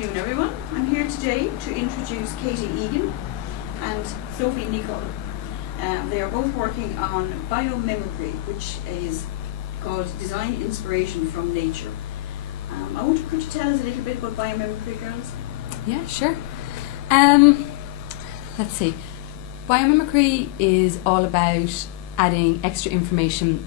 afternoon, everyone. I'm here today to introduce Katy Egan and Sophie Nicol. They are both working on Biomimicry, which is called Design Inspiration from Nature. I wonder, could you tell us a little bit about Biomimicry, girls? Yeah, sure. Let's see. Biomimicry is all about adding extra information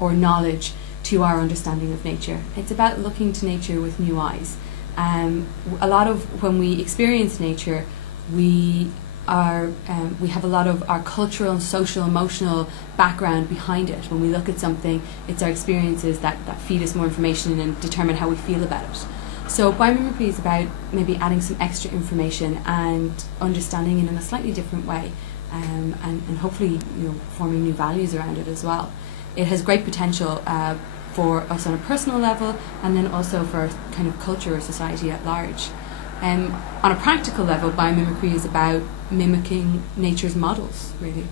or knowledge to our understanding of nature. It's about looking to nature with new eyes. A lot of when we experience nature, we have a lot of our cultural, social, emotional background behind it. When we look at something, it's our experiences that feed us more information and determine how we feel about it. So biomimicry is about maybe adding some extra information and understanding it in a slightly different way, and hopefully forming new values around it as well. It has great potential for us on a personal level, and then also for kind of culture or society at large. On a practical level, biomimicry is about mimicking nature's models, really.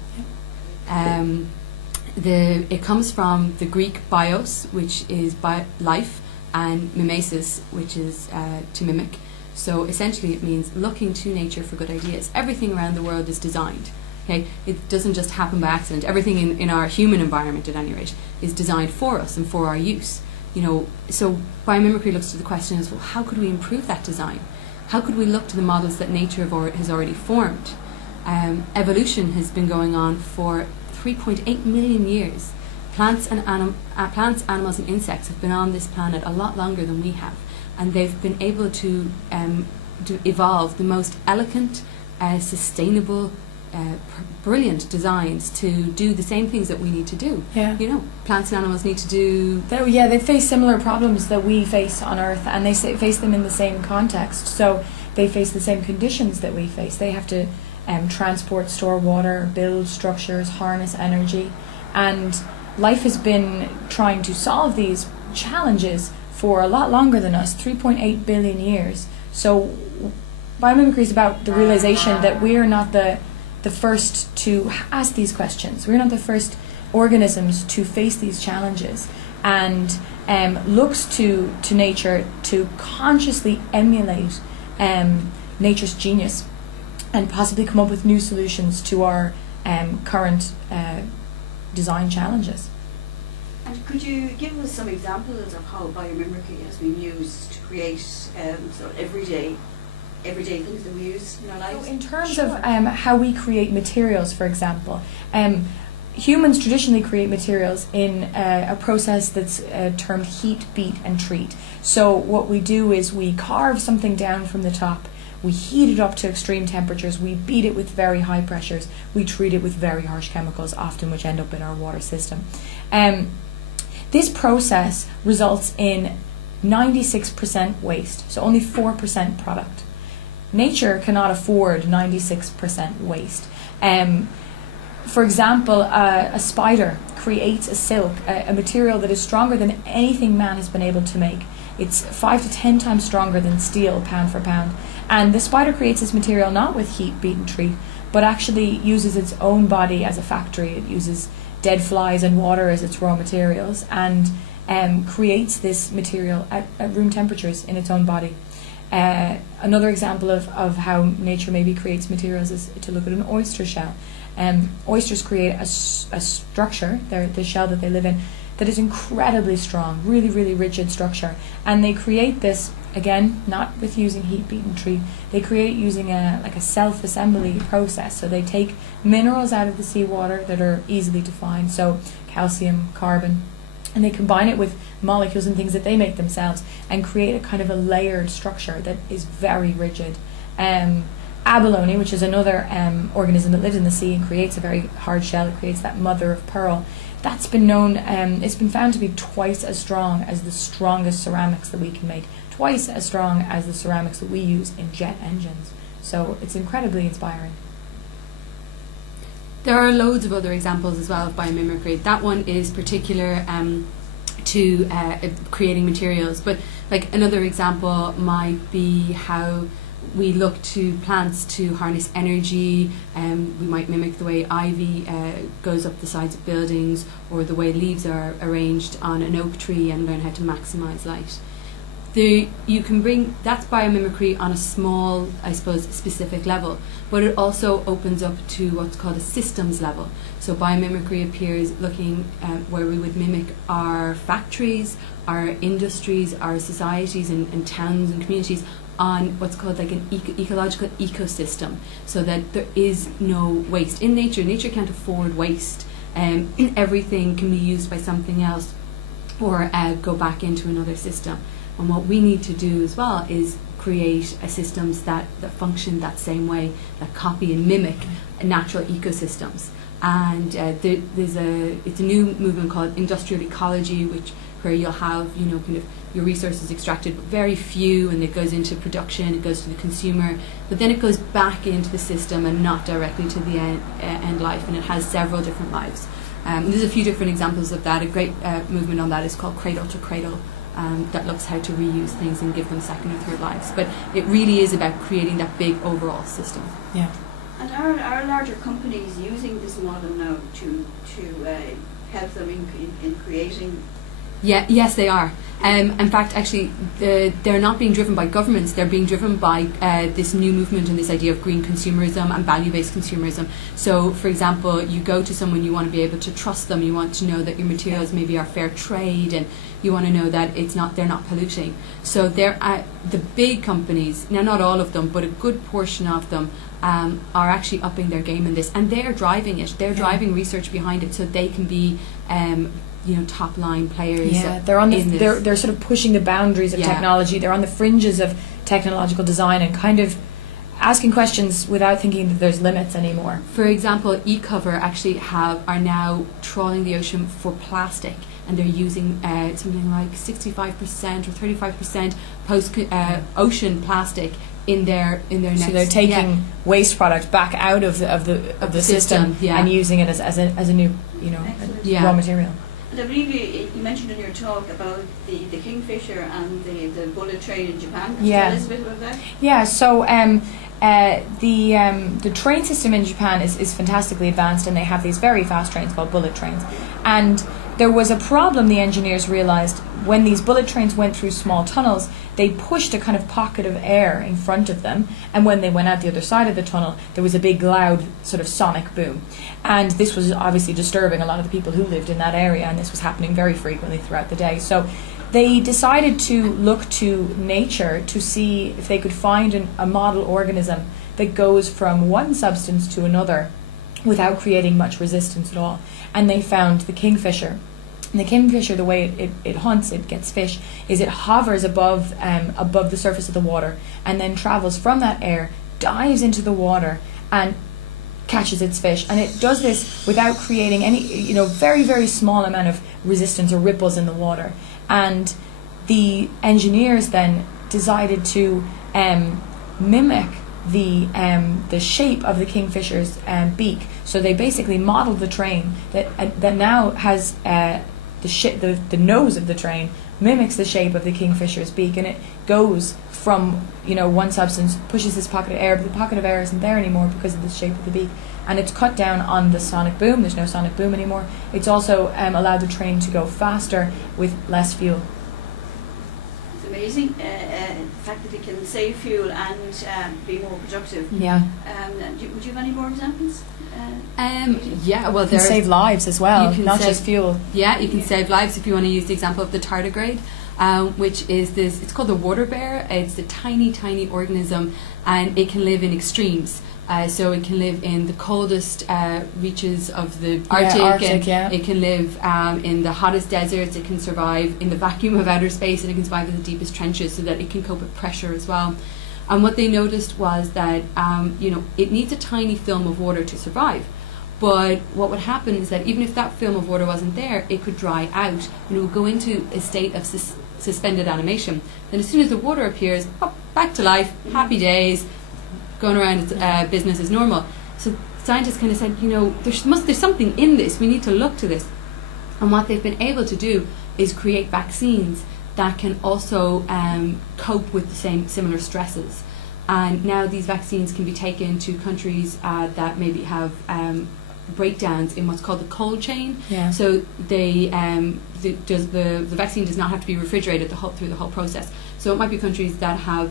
It comes from the Greek bios, which is life, and mimesis, which is to mimic. So essentially it means looking to nature for good ideas. Everything around the world is designed. Okay? It doesn't just happen by accident. Everything in our human environment, at any rate, is designed for us and for our use. So biomimicry looks to the question as, well, how could we improve that design? How could we look to the models that nature has already formed? Evolution has been going on for 3.8 million years. Plants, animals and insects have been on this planet a lot longer than we have, and they've been able to evolve the most elegant, sustainable, brilliant designs to do the same things that we need to do. Yeah. Plants and animals need to do... They face similar problems that we face on Earth, and they face them in the same context. So they face the same conditions that we face. They have to transport, store water, build structures, harness energy, and life has been trying to solve these challenges for a lot longer than us, 3.8 billion years. So biomimicry is about the realization that we are not the first to ask these questions. We're not the first organisms to face these challenges, and looks to nature to consciously emulate nature's genius and possibly come up with new solutions to our current design challenges. And could you give us some examples of how biomimicry has been used to create everyday things that we use in our lives? So in terms of how we create materials, for example, humans traditionally create materials in a process that's termed heat, beat and treat. So what we do is we carve something down from the top, we heat it up to extreme temperatures, we beat it with very high pressures, we treat it with very harsh chemicals, often which end up in our water system. This process results in 96% waste, so only 4% product. Nature cannot afford 96% waste. For example, a spider creates a silk, a material that is stronger than anything man has been able to make. It's 5 to 10 times stronger than steel, pound for pound. And the spider creates this material not with heat, beat and treat, but actually uses its own body as a factory. It uses dead flies and water as its raw materials, and creates this material at room temperatures in its own body. Another example of how nature maybe creates materials is to look at an oyster shell. Oysters create a structure, the shell that they live in, that is incredibly strong, really, really rigid structure. And they create this, again, not with using heat, beat and treat, they create using a self-assembly process. So they take minerals out of the seawater that are easily defined, so calcium, carbon, and they combine it with molecules and things that they make themselves and create a kind of a layered structure that is very rigid. Abalone, which is another organism that lives in the sea and creates a very hard shell, it creates that mother of pearl. That's been known, it's been found to be twice as strong as the strongest ceramics that we can make, twice as strong as the ceramics that we use in jet engines. So it's incredibly inspiring. There are loads of other examples as well of biomimicry. That one is particular to creating materials, but like another example might be how we look to plants to harness energy. We might mimic the way ivy goes up the sides of buildings, or the way leaves are arranged on an oak tree, and learn how to maximize light. You can bring, that's biomimicry on a small, I suppose, specific level, but it also opens up to what's called a systems level. So biomimicry appears looking where we would mimic our factories, our industries, our societies and towns and communities on what's called like an ecological ecosystem, so that there is no waste. In nature, nature can't afford waste. Everything can be used by something else or go back into another system. And what we need to do as well is create systems that function that same way, that copy and mimic natural ecosystems. And it's a new movement called industrial ecology, where you'll have, you know, kind of your resources extracted, but very few, and it goes into production, it goes to the consumer, but then it goes back into the system and not directly to the end life, and it has several different lives. There's a few different examples of that. A great movement on that is called Cradle to Cradle, that looks how to reuse things and give them second or third lives. But it really is about creating that big overall system. Yeah. And are larger companies using this model now to help them in creating? Yeah, yes, they are. In fact, actually, they're not being driven by governments. They're being driven by this new movement and this idea of green consumerism and value-based consumerism. So, for example, you go to someone, you want to be able to trust them. You want to know that your materials maybe are fair trade, and you want to know that they're not polluting. So, the big companies, now not all of them, but a good portion of them, are actually upping their game in this, and they're driving it. They're driving research behind it, so they can be top line players. Yeah, they're sort of pushing the boundaries of technology. They're on the fringes of technological design and kind of asking questions without thinking that there's limits anymore. For example, eCover actually are now trawling the ocean for plastic, and they're using something like 65% or 35% ocean plastic in their next. So they're taking waste product back out of the system and using it as a new raw material. And I believe you mentioned in your talk about the kingfisher and the bullet train in Japan. Can you tell us a bit about that? Yeah, so the train system in Japan is fantastically advanced, and they have these very fast trains called bullet trains. And there was a problem the engineers realized when these bullet trains went through small tunnels. They pushed a kind of pocket of air in front of them, and when they went out the other side of the tunnel, there was a big loud sort of sonic boom. And this was obviously disturbing a lot of the people who lived in that area, and this was happening very frequently throughout the day. So they decided to look to nature to see if they could find a model organism that goes from one substance to another without creating much resistance at all. And they found the kingfisher. And the kingfisher, the way it hunts, it gets fish, is it hovers above the surface of the water, and then travels from that air, dives into the water, and catches its fish. And it does this without creating any, very, very small amount of resistance or ripples in the water. And the engineers then decided to mimic the shape of the kingfisher's beak. So they basically modeled the train that now has the nose of the train mimics the shape of the kingfisher's beak, and it goes from one substance, pushes this pocket of air, but the pocket of air isn't there anymore because of the shape of the beak, and it's cut down on the sonic boom. There's no sonic boom anymore. It's also allowed the train to go faster with less fuel. It's amazing the fact that it can save fuel and be more productive. Yeah. Would you have any more examples? Well, you can save lives as well, not just fuel. Yeah, you can save lives if you want to use the example of the tardigrade, which is this. It's called the water bear. It's a tiny, tiny organism, and it can live in extremes. So it can live in the coldest reaches of the Arctic. It can live in the hottest deserts. It can survive in the vacuum of outer space, and it can survive in the deepest trenches, so that it can cope with pressure as well. And what they noticed was that it needs a tiny film of water to survive. But what would happen is that even if that film of water wasn't there, it could dry out, and it would go into a state of suspended animation. Then as soon as the water appears, back to life, happy days, going around its business as normal. So scientists kind of said, there's something in this. We need to look to this. And what they've been able to do is create vaccines that can also cope with the similar stresses. And now these vaccines can be taken to countries that maybe have breakdowns in what's called the cold chain. Yeah. So the vaccine does not have to be refrigerated through the whole process. So it might be countries that have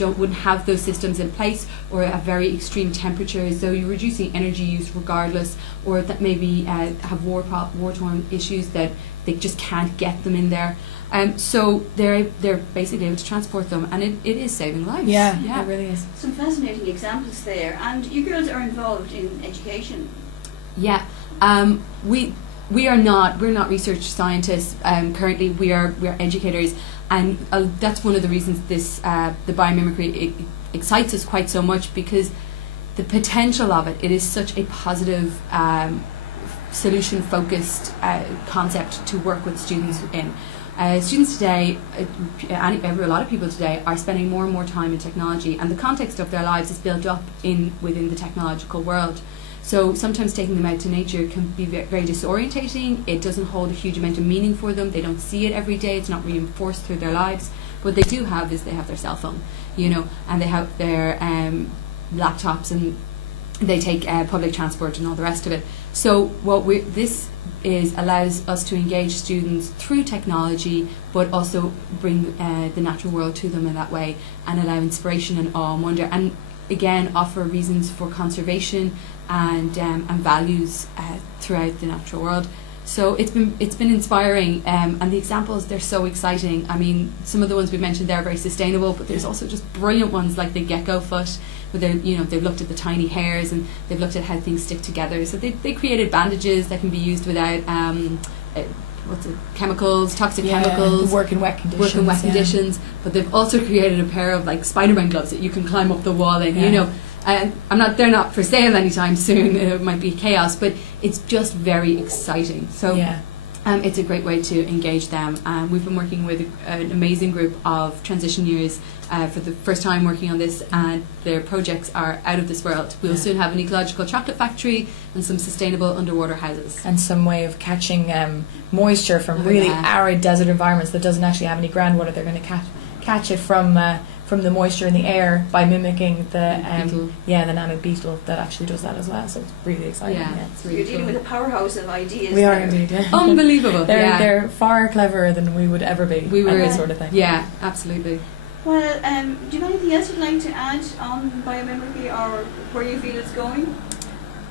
wouldn't have those systems in place, or have very extreme temperatures. So you're reducing energy use regardless, or that maybe have war-torn issues that they just can't get them in there. So they're basically able to transport them, and it is saving lives. Yeah, it really is. Some fascinating examples there. And you girls are involved in education. Yeah, we're not research scientists. Currently, we're educators, and that's one of the reasons the biomimicry excites us quite so much, because the potential of it. It is such a positive, solution-focused concept to work with students in. Students today, a lot of people today, are spending more and more time in technology, and the context of their lives is built up within the technological world. So sometimes taking them out to nature can be very disorientating. It doesn't hold a huge amount of meaning for them. They don't see it every day. It's not reinforced through their lives. What they do have is they have their cell phone, and they have their laptops, and they take public transport and all the rest of it. So this allows us to engage students through technology, but also bring the natural world to them in that way, and allow inspiration and awe and wonder, and again offer reasons for conservation and values throughout the natural world. So it's been inspiring, and the examples, they're so exciting. I mean, some of the ones we mentioned there are very sustainable, but there's also just brilliant ones like the gecko foot, where they've looked at the tiny hairs, and they've looked at how things stick together. So they created bandages that can be used without chemicals, toxic chemicals. Work in wet conditions. But they've also created a pair of like Spider-Man gloves that you can climb up the wall in. They're not for sale anytime soon. It might be chaos, but it's just very exciting. So it's a great way to engage them. We've been working with an amazing group of transition years for the first time working on this, and their projects are out of this world. We'll soon have an ecological chocolate factory and some sustainable underwater houses. And some way of catching moisture from really arid desert environments that doesn't actually have any groundwater. They're going to catch it from the moisture in the air by mimicking the nano beetle that actually does that as well. So it's really exciting. It's really You're dealing with a powerhouse of ideas. We are indeed. Yeah. Unbelievable. They're far cleverer than we would ever be. We were this sort of thing. Yeah, absolutely. Well, do you have anything else you'd like to add on biomimicry, or where you feel it's going?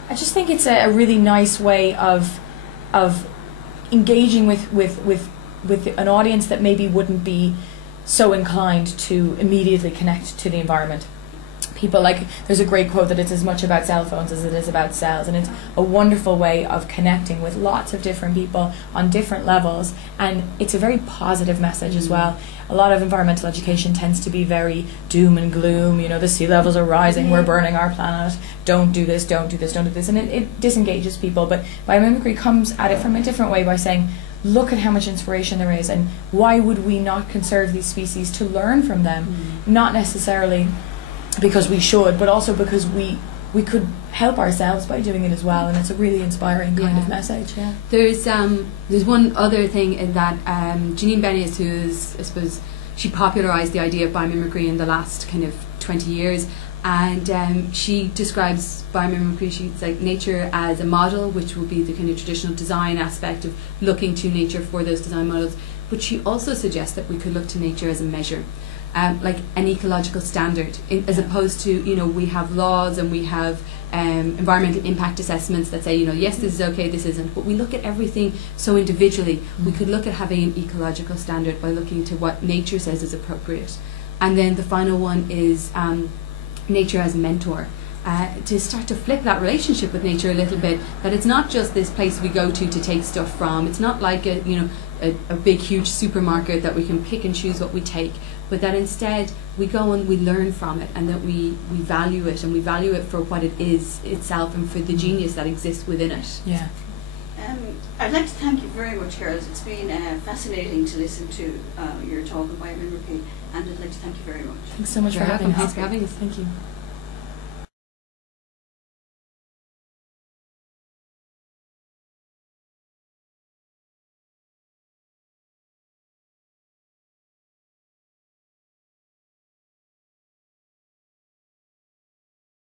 I just think it's a really nice way of engaging with an audience that maybe wouldn't be so inclined to immediately connect to the environment. People, there's a great quote that it's as much about cell phones as it is about cells, and it's a wonderful way of connecting with lots of different people on different levels, and it's a very positive message as well. A lot of environmental education tends to be very doom and gloom, the sea levels are rising, we're burning our planet, don't do this, don't do this, don't do this, and it disengages people. But biomimicry comes at it from a different way by saying, look at how much inspiration there is, and why would we not conserve these species to learn from them? Not necessarily because we should, but also because we could help ourselves by doing it as well, and it's a really inspiring kind of message. Yeah. There's one other thing in that Janine Benyus, who's, I suppose, she popularised the idea of biomimicry in the last kind of 20 years, and she describes biomimicry, she's like nature as a model, which will be the kind of traditional design aspect of looking to nature for those design models, but she also suggests that we could look to nature as a measure. Like an ecological standard, as opposed to, we have laws and we have environmental impact assessments that say, yes, this is okay, this isn't, but we look at everything so individually. We could look at having an ecological standard by looking to what nature says is appropriate. And then the final one is nature as a mentor. To start to flip that relationship with nature a little bit, that it's not just this place we go to take stuff from. It's not like a big huge supermarket that we can pick and choose what we take, but that instead we go and we learn from it, and that we value it, and we value it for what it is itself and for the genius that exists within it. Yeah. I'd like to thank you very much, girls. It's been fascinating to listen to your talk on biomimicry, and I'd like to thank you very much. Thanks so much for having us. Thanks for having us. Thank you.